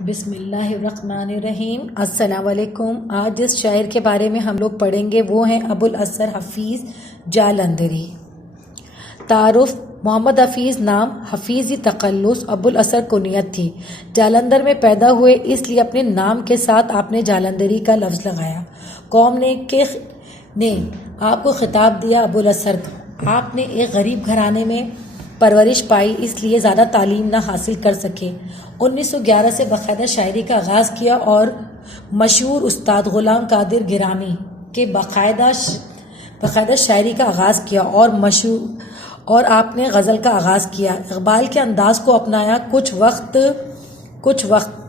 بسم اللہ الرحمن الرحیم۔ السلام علیکم۔ آج جس شاعر کے بارے میں ہم لوگ پڑھیں گے وہ ہیں ابو الاثر حفیظ جالندری۔ تعارف: محمد حفیظ نام حفیظی تخلص، ابو الاثر کنیت تھی۔ جالندھر میں پیدا ہوئے، اس لیے اپنے نام کے ساتھ آپ نے جالندری کا لفظ لگایا۔ قوم نے آپ کو خطاب دیا ابو الاثر کا۔ آپ نے ایک غریب گھرانے میں پرورش پائی، اس لیے زیادہ تعلیم نہ حاصل کر سکے۔ 1911 سے باقاعدہ شاعری کا آغاز کیا اور مشہور استاد غلام قادر گیلانی کے باقاعدہ شاعری کا آغاز کیا اور آپ نے غزل کا آغاز کیا۔ اقبال کے انداز کو اپنایا۔ کچھ وقت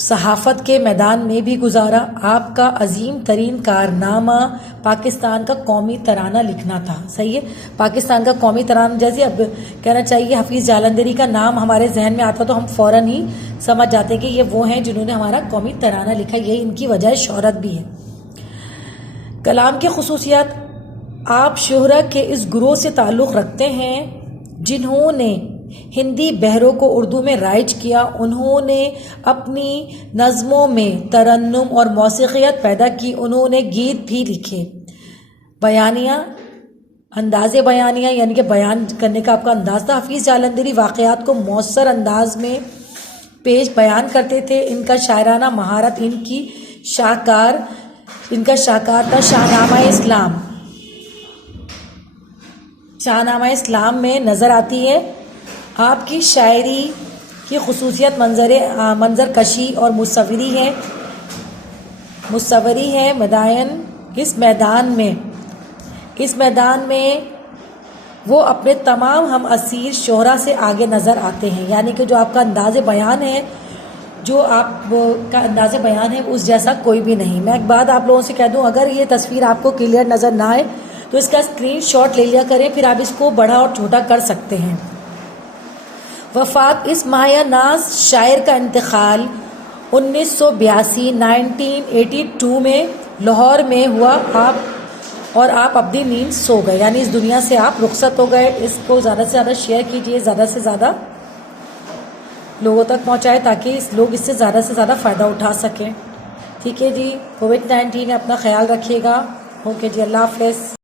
صحافت کے میدان میں بھی گزارا۔ آپ کا عظیم ترین کارنامہ پاکستان کا قومی ترانہ لکھنا تھا۔ صحیح ہے، پاکستان کا قومی ترانہ، جیسے اب کہنا چاہیے حفیظ جالندری کا نام ہمارے ذہن میں آتا تو ہم فوراً ہی سمجھ جاتے کہ یہ وہ ہیں جنہوں نے ہمارا قومی ترانہ لکھا۔ یہ ان کی وجہ شہرت بھی ہے۔ کلام کی خصوصیات: آپ شعراء کے اس گروہ سے تعلق رکھتے ہیں جنہوں نے ہندی بحروں کو اردو میں رائج کیا۔ انہوں نے اپنی نظموں میں ترنم اور موسیقیت پیدا کی۔ انہوں نے گیت بھی لکھے۔ انداز بیانیہ یعنی کہ بیان کرنے کا آپ کا انداز تھا۔ حفیظ جالندری واقعات کو مؤثر انداز میں بیان کرتے تھے۔ ان کا شاعرانہ مہارت ان کا شاہکار تھا۔ شاہنامہ اسلام میں نظر آتی ہے۔ آپ کی شاعری کی خصوصیت منظر کشی اور مصوری ہے۔ اس میدان میں وہ اپنے تمام ہم عصیر شعراء سے آگے نظر آتے ہیں، یعنی کہ جو آپ کا انداز بیان ہے اس جیسا کوئی بھی نہیں۔ میں ایک بات آپ لوگوں سے کہہ دوں، اگر یہ تصویر آپ کو کلیئر نظر نہ آئے تو اس کا اسکرین شاٹ لے لیا کریں، پھر آپ اس کو بڑا اور چھوٹا کر سکتے ہیں۔ وفات: اس ماہ ناز شاعر کا انتقال 1982 میں لاہور میں ہوا۔ آپ اپنی نیند سو گئے، یعنی اس دنیا سے آپ رخصت ہو گئے۔ اس کو زیادہ سے زیادہ شیئر کیجیے، زیادہ سے زیادہ لوگوں تک پہنچائے تاکہ لوگ اس سے زیادہ فائدہ اٹھا سکیں۔ ٹھیک ہے جی، کووڈ-19 ہے، اپنا خیال رکھیے گا۔ اوکے جی، اللہ حافظ۔